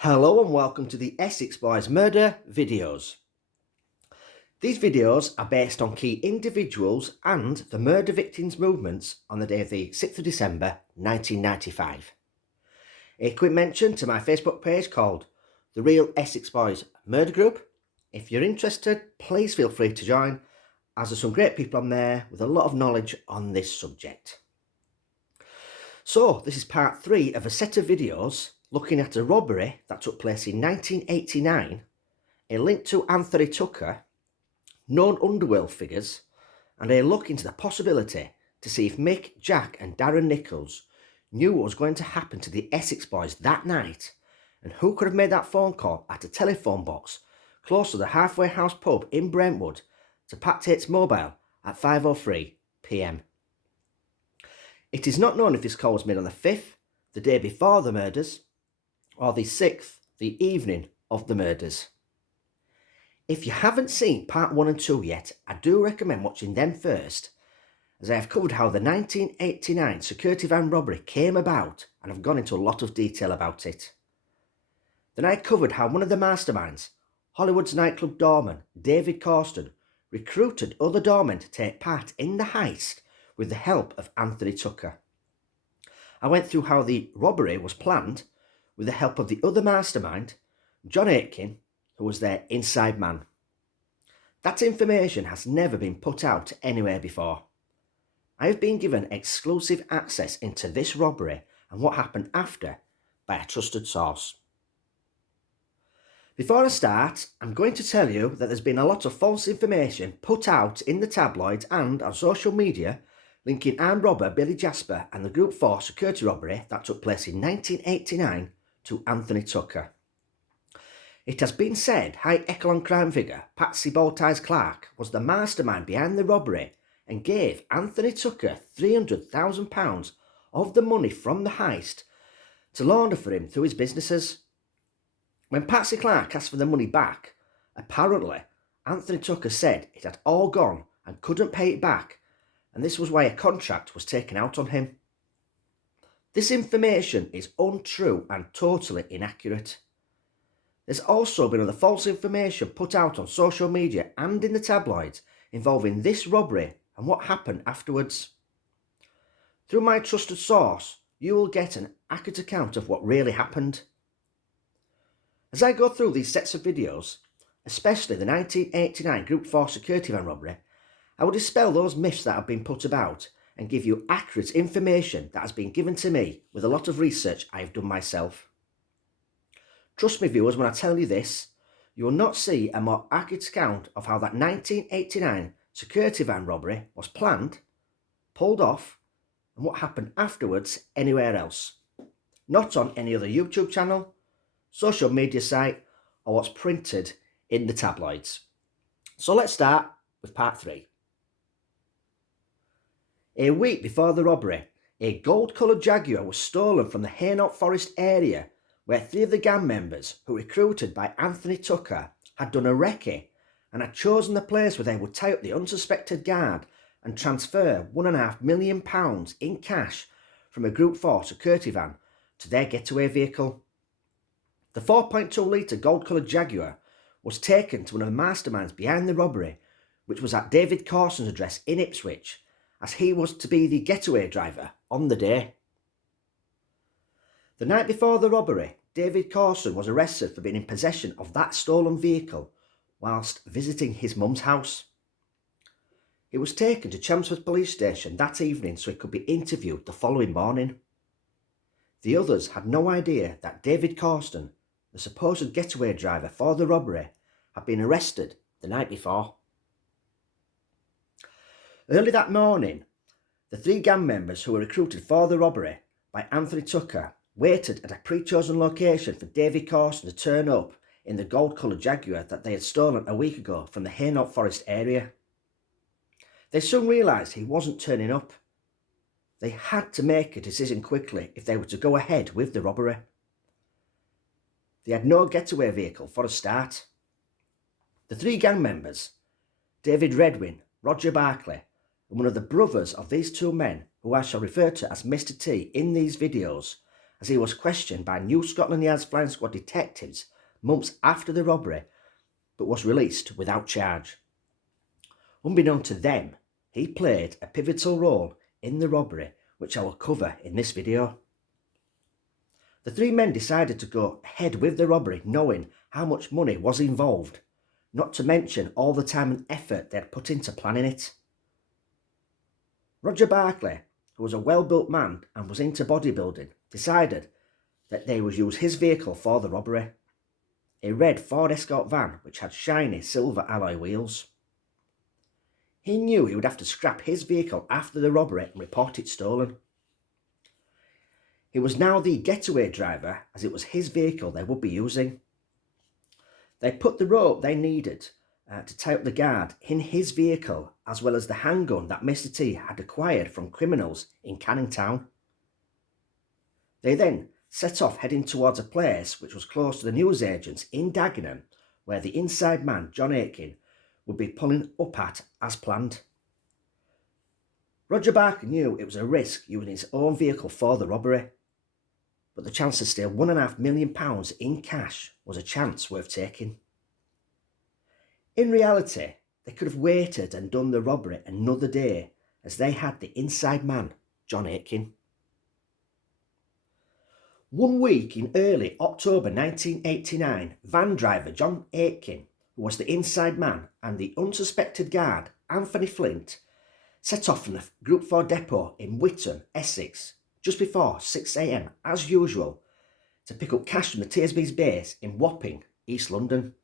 Hello and welcome to the Essex Boys Murder videos. These videos are based on key individuals and the murder victims' movements on the day of the 6th of December 1995. A quick mention to my Facebook page called The Real Essex Boys Murder Group. If you're interested, please feel free to join, as there's some great people on there with a lot of knowledge on this subject. So this is part 3 of a set of videos looking at a robbery that took place in 1989, a link to Anthony Tucker, known underworld figures, and a look into the possibility to see if Mick, Jack and Darren Nichols knew what was going to happen to the Essex boys that night, and who could have made that phone call at a telephone box close to the Halfway House pub in Brentwood to Pat Tates' mobile at 5:03 p.m. It is not known if this call was made on the 5th, the day before the murders, or the 6th, the evening of the murders. If you haven't seen part 1 and 2 yet, I do recommend watching them first, as I have covered how the 1989 security van robbery came about and have gone into a lot of detail about it. Then I covered how one of the masterminds, Hollywood's nightclub doorman David Carston, recruited other doormen to take part in the heist with the help of Anthony Tucker. I went through how the robbery was planned with the help of the other mastermind, John Aitken, who was their inside man. That information has never been put out anywhere before. I have been given exclusive access into this robbery and what happened after by a trusted source. Before I start, I'm going to tell you that there's been a lot of false information put out in the tabloids and on social media linking armed robber Billy Jasper and the Group 4 security robbery that took place in 1989 to Anthony Tucker. It has been said high echelon crime figure Patsy Bowties Clark was the mastermind behind the robbery and gave Anthony Tucker £300,000 of the money from the heist to launder for him through his businesses. When Patsy Clark asked for the money back, apparently Anthony Tucker said it had all gone and couldn't pay it back, and this was why a contract was taken out on him. This information is untrue and totally inaccurate. There's also been other false information put out on social media and in the tabloids involving this robbery and what happened afterwards. Through my trusted source, you will get an accurate account of what really happened. As I go through these sets of videos, especially the 1989 Group 4 security van robbery, I will dispel those myths that have been put about and give you accurate information that has been given to me with a lot of research I have done myself. Trust me viewers when I tell you this, you will not see a more accurate account of how that 1989 security van robbery was planned, pulled off, and what happened afterwards anywhere else. Not on any other YouTube channel, social media site, or what's printed in the tabloids. So let's start with part 3. A week before the robbery, a gold-coloured Jaguar was stolen from the Hainault Forest area where 3 of the gang members, who were recruited by Anthony Tucker, had done a recce and had chosen the place where they would tie up the unsuspected guard and transfer £1.5 million in cash from a Group 4 security van to their getaway vehicle. The 4.2 litre gold-coloured Jaguar was taken to one of the masterminds behind the robbery, which was at David Carson's address in Ipswich, as he was to be the getaway driver on the day. The night before the robbery, David Carson was arrested for being in possession of that stolen vehicle whilst visiting his mum's house. He was taken to Chelmsford Police Station that evening so he could be interviewed the following morning. The others had no idea that David Carston, the supposed getaway driver for the robbery, had been arrested the night before. Early that morning, the 3 gang members who were recruited for the robbery by Anthony Tucker waited at a pre-chosen location for David Carston to turn up in the gold-coloured Jaguar that they had stolen a week ago from the Hainault Forest area. They soon realised he wasn't turning up. They had to make a decision quickly if they were to go ahead with the robbery. They had no getaway vehicle for a start. The 3 gang members, David Redwin, Roger Barclay, and one of the brothers of these 2 men, who I shall refer to as Mr. T in these videos, as he was questioned by New Scotland Yard's Flying Squad detectives months after the robbery, but was released without charge. Unbeknown to them, he played a pivotal role in the robbery, which I will cover in this video. The three men decided to go ahead with the robbery knowing how much money was involved, not to mention all the time and effort they had put into planning it. Roger Barclay, who was a well-built man and was into bodybuilding, decided that they would use his vehicle for the robbery, a red Ford Escort van which had shiny silver alloy wheels. He knew he would have to scrap his vehicle after the robbery and report it stolen. He was now the getaway driver, as it was his vehicle they would be using. They put the rope they needed to tie up the guard in his vehicle, as well as the handgun that Mr. T had acquired from criminals in Canning Town. They then set off heading towards a place which was close to the newsagents in Dagenham, where the inside man, John Aitken, would be pulling up at as planned. Roger Barker knew it was a risk using his own vehicle for the robbery, but the chance to steal £1.5 million in cash was a chance worth taking. In reality, they could have waited and done the robbery another day, as they had the inside man, John Aitken. 1 week in early October 1989, van driver John Aitken, who was the inside man, and the unsuspected guard, Anthony Flint, set off from the Group 4 depot in Witham, Essex, just before 6 AM as usual, to pick up cash from the TSB's base in Wapping, East London.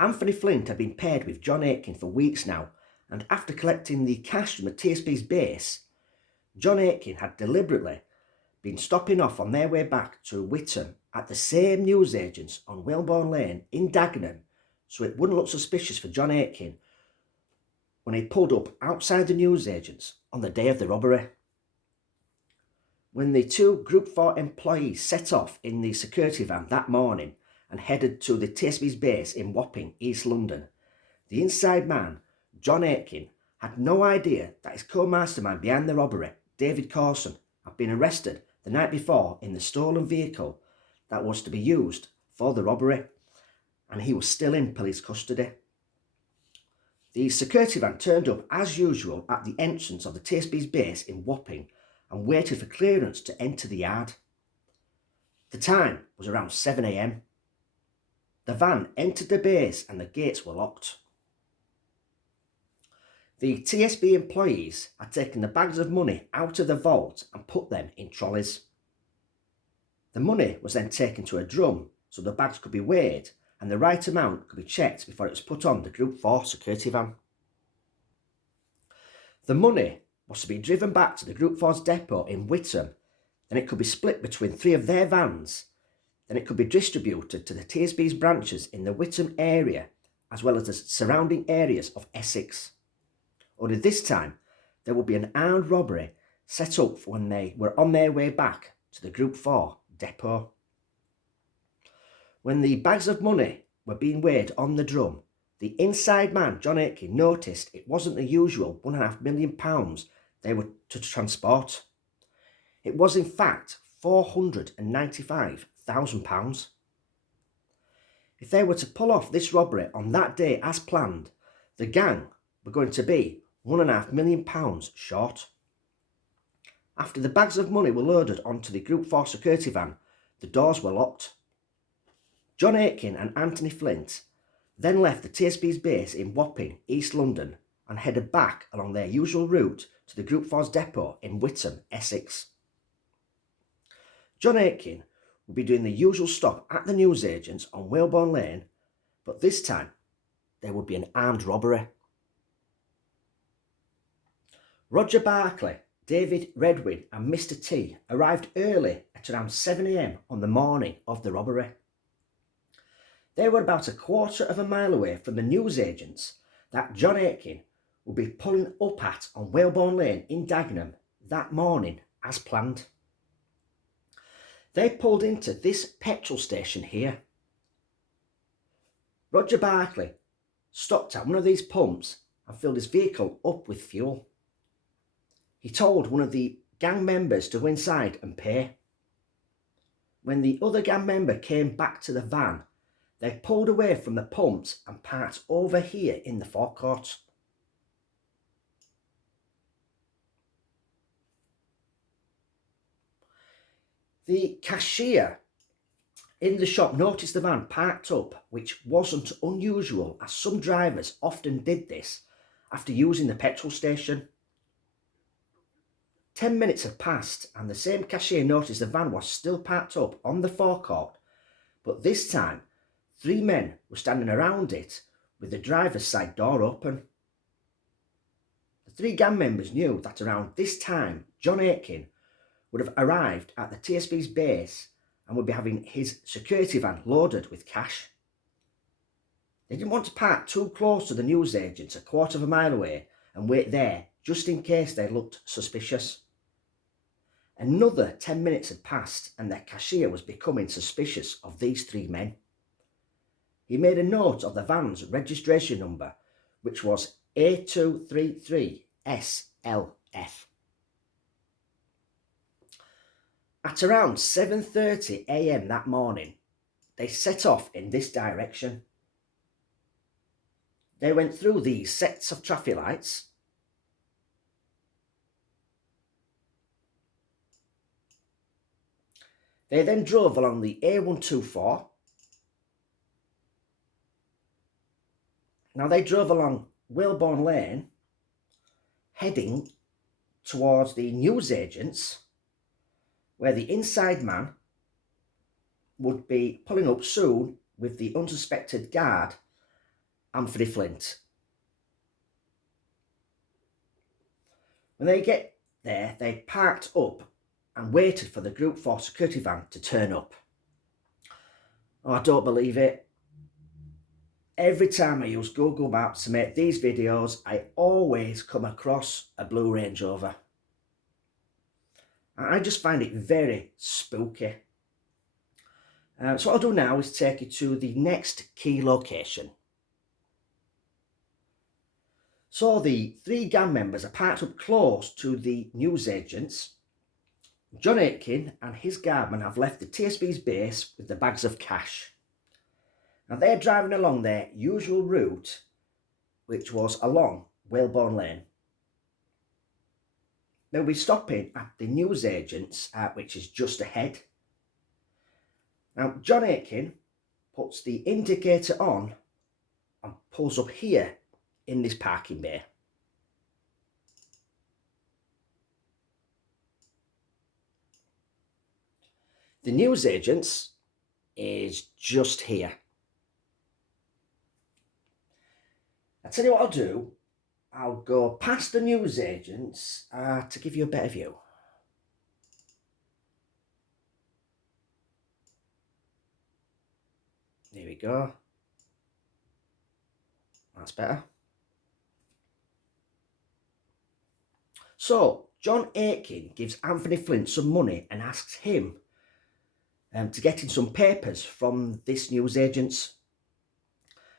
Anthony Flint had been paired with John Aitken for weeks now, and after collecting the cash from the TSB's base, John Aitken had deliberately been stopping off on their way back to Witham at the same newsagents on Wellbourne Lane in Dagenham, so it wouldn't look suspicious for John Aitken when he pulled up outside the newsagents on the day of the robbery. When the two Group 4 employees set off in the security van that morning and headed to the TSB's base in Wapping, East London, the inside man, John Aitken, had no idea that his co-mastermind behind the robbery, David Corson, had been arrested the night before in the stolen vehicle that was to be used for the robbery, and he was still in police custody. The security van turned up as usual at the entrance of the TSB's base in Wapping and waited for clearance to enter the yard. The time was around 7 AM. The van entered the base and the gates were locked. The TSB employees had taken the bags of money out of the vault and put them in trolleys. The money was then taken to a drum so the bags could be weighed and the right amount could be checked before it was put on the Group 4 security van. The money was to be driven back to the Group 4's depot in Witham, then it could be split between 3 of their vans, then it could be distributed to the TSB's branches in the Witham area as well as the surrounding areas of Essex. Only this time there would be an armed robbery set up for when they were on their way back to the Group 4 depot. When the bags of money were being weighed on the drum, the inside man, John Aitken, noticed it wasn't the usual £1.5 million they were to transport. It was in fact £495,000. If they were to pull off this robbery on that day as planned, the gang were going to be £1.5 million short. After the bags of money were loaded onto the Group 4 security van, the doors were locked. John Aitken and Anthony Flint then left the TSB's base in Wapping, East London, and headed back along their usual route to the Group 4's depot in Witham, Essex. John Aitken would be doing the usual stop at the newsagents on Wellbourne Lane, but this time there would be an armed robbery. Roger Barclay, David Redwin and Mr. T arrived early at around 7 AM on the morning of the robbery. They were about a quarter of a mile away from the newsagents that John Aitken would be pulling up at on Wellbourne Lane in Dagenham that morning as planned. They pulled into this petrol station here. Roger Barclay stopped at one of these pumps and filled his vehicle up with fuel. He told one of the gang members to go inside and pay. when the other gang member came back to the van, they pulled away from the pumps and parked over here in the forecourt. The cashier in the shop noticed the van parked up, which wasn't unusual as some drivers often did this after using the petrol station. 10 minutes had passed and the same cashier noticed the van was still parked up on the forecourt, but this time 3 men were standing around it with the driver's side door open. The 3 gang members knew that around this time John Aitken would have arrived at the TSB's base and would be having his security van loaded with cash. They didn't want to park too close to the newsagents, a quarter of a mile away, and wait there just in case they looked suspicious. Another 10 minutes had passed and the cashier was becoming suspicious of these 3 men. He made a note of the van's registration number, which was A233SLF. At around 7:30 AM that morning, they set off in this direction. They went through these sets of traffic lights. They then drove along the A124. Now they drove along Whalebone Lane, heading towards the newsagents, where the inside man would be pulling up soon with the unsuspected guard, Anthony Flint. When they get there, they parked up and waited for the Group 4 security van to turn up. Oh, I don't believe it. Every time I use Google Maps to make these videos, I always come across a blue Range Rover. I just find it very spooky. So what I'll do now is take you to the next key location. So the 3 gang members are parked up close to the newsagents. John Aitken and his guardman have left the TSB's base with the bags of cash. Now they're driving along their usual route, which was along Whalebone Lane. They'll be stopping at the newsagents, which is just ahead. Now John Aitken puts the indicator on and pulls up here in this parking bay. The newsagents is just here. I'll tell you what I'll do. I'll go past the newsagents to give you a better view. There we go. That's better. So, John Aitken gives Anthony Flint some money and asks him to get in some papers from this newsagents.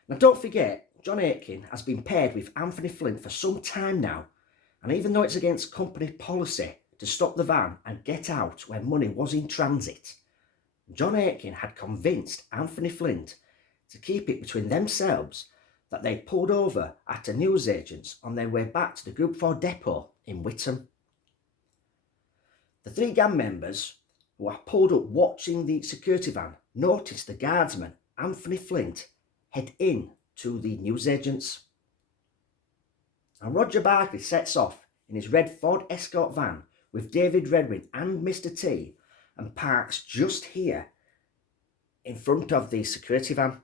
Now don't forget, John Aitken has been paired with Anthony Flint for some time now, and even though it's against company policy to stop the van and get out when money was in transit, John Aitken had convinced Anthony Flint to keep it between themselves that they pulled over at a newsagents on their way back to the Group 4 depot in Witham. The 3 gang members who are pulled up watching the security van noticed the guardsman, Anthony Flint, head in to the newsagents. And Roger Barkley sets off in his red Ford Escort van with David Redwin and Mr. T and parks just here in front of the security van.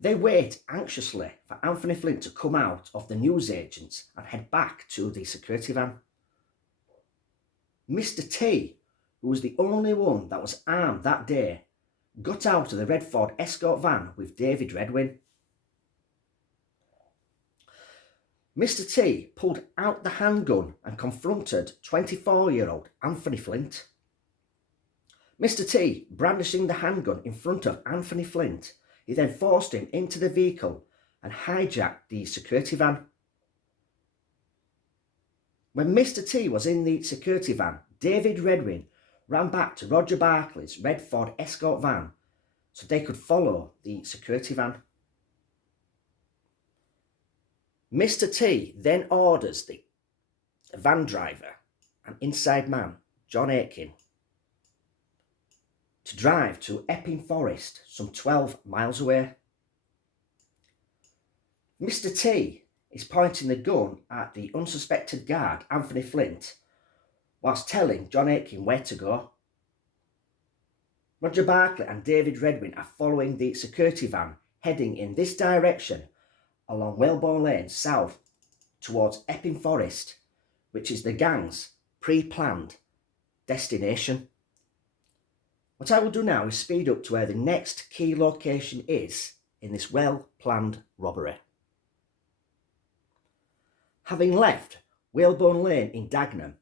They wait anxiously for Anthony Flint to come out of the newsagents and head back to the security van. Mr. T, who was the only one that was armed that day, got out of the red Ford Escort van with David Redwin. Mr. T pulled out the handgun and confronted 24-year-old Anthony Flint. Mr. T, brandishing the handgun in front of Anthony Flint, he then forced him into the vehicle and hijacked the security van. When Mr. T was in the security van, David Redwin ran back to Roger Barclay's red Ford Escort van so they could follow the security van. Mr. T then orders the van driver and inside man, John Aitken, to drive to Epping Forest, some 12 miles away. Mr. T is pointing the gun at the unsuspected guard, Anthony Flint, whilst telling John Aitken where to go. Roger Barclay and David Redwin are following the security van, heading in this direction along Whalebone Lane south towards Epping Forest, which is the gang's pre-planned destination. What I will do now is speed up to where the next key location is in this well-planned robbery. Having left Whalebone Lane in Dagenham,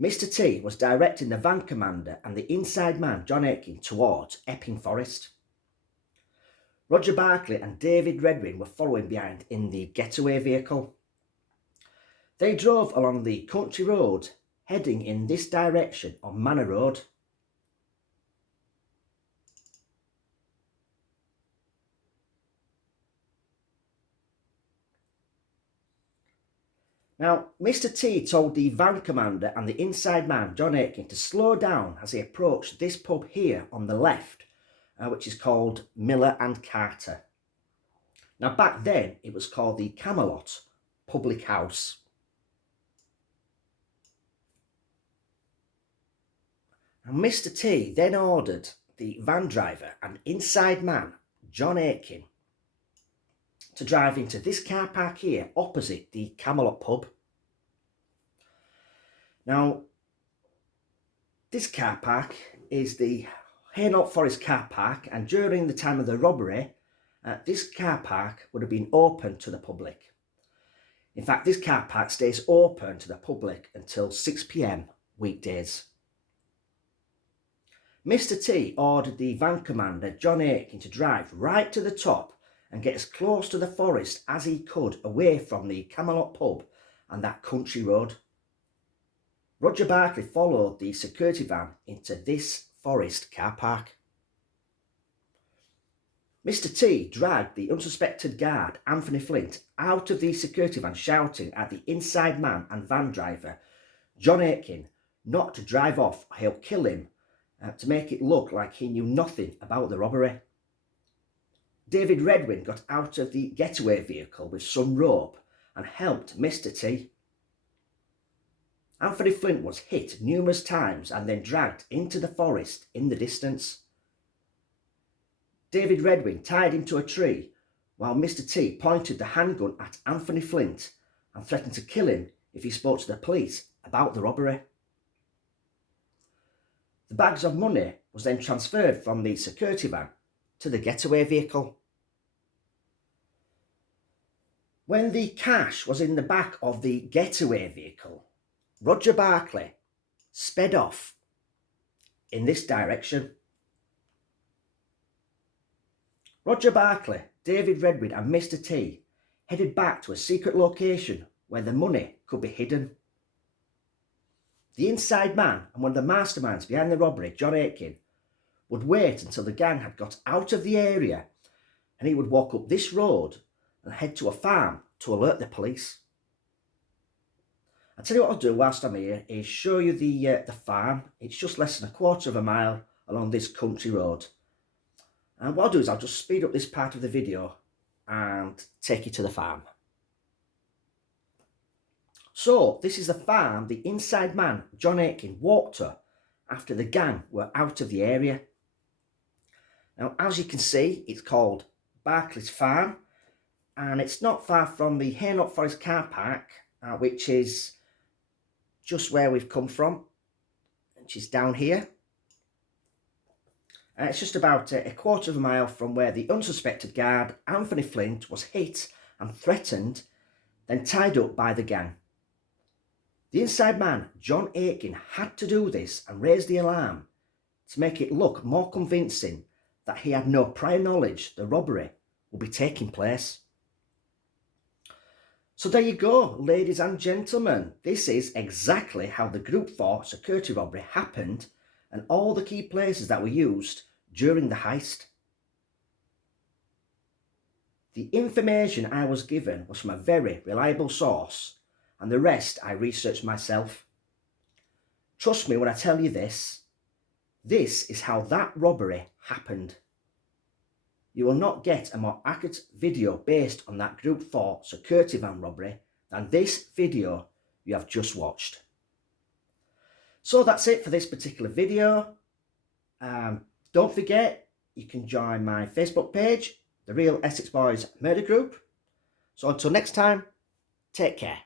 Mr. T was directing the van commander and the inside man, John Aitken, towards Epping Forest. Roger Barclay and David Redwin were following behind in the getaway vehicle. They drove along the country road, heading in this direction on Manor Road. Now, Mr. T told the van commander and the inside man, John Aitken, to slow down as they approached this pub here on the left, which is called Miller and Carter. Now, back then, it was called the Camelot Public House. Now, Mr. T then ordered the van driver and inside man, John Aitken, to drive into this car park here opposite the Camelot pub. Now, this car park is the Hainault Forest car park, and during the time of the robbery, this car park would have been open to the public. In fact, this car park stays open to the public until 6 p.m. weekdays. Mr. T ordered the van commander, John Aitken, to drive right to the top and get as close to the forest as he could away from the Camelot pub and that country road. Roger Barclay followed the security van into this forest car park. Mr. T dragged the unsuspected guard, Anthony Flint, out of the security van, shouting at the inside man and van driver, John Aitken, not to drive off or he'll kill him, to make it look like he knew nothing about the robbery. David Redwin got out of the getaway vehicle with some rope and helped Mr. T. Anthony Flint was hit numerous times and then dragged into the forest in the distance. David Redwin tied him to a tree while Mr. T pointed the handgun at Anthony Flint and threatened to kill him if he spoke to the police about the robbery. The bags of money was then transferred from the security van to the getaway vehicle. When the cash was in the back of the getaway vehicle, Roger Barclay sped off in this direction. Roger Barclay, David Redwin and Mr. T headed back to a secret location where the money could be hidden. The inside man and one of the masterminds behind the robbery, John Aitken, would wait until the gang had got out of the area, and he would walk up this road and head to a farm to alert the police. I'll tell you what I'll do whilst I'm here is show you the farm. It's just less than a quarter of a mile along this country road. And what I'll do is I'll just speed up this part of the video and take you to the farm. So this is the farm the inside man, John Aitken, walked to after the gang were out of the area. Now, as you can see, it's called Barclay's Farm, and it's not far from the Hainault Forest car park, which is just where we've come from, which is down here. It's just about a quarter of a mile from where the unsuspected guard, Anthony Flint, was hit and threatened, then tied up by the gang. The inside man, John Aitken, had to do this and raise the alarm to make it look more convincing that he had no prior knowledge the robbery would be taking place. So there you go, ladies and gentlemen. This is exactly how the Group 4 security robbery happened and all the key places that were used during the heist. The information I was given was from a very reliable source, and the rest I researched myself. Trust me when I tell you this is how that robbery happened. You will not get a more accurate video based on that Group 4 security van robbery than this video you have just watched. So that's it for this particular video. Don't forget, you can join my Facebook page, The Real Essex Boys Murder Group. So until next time, take care.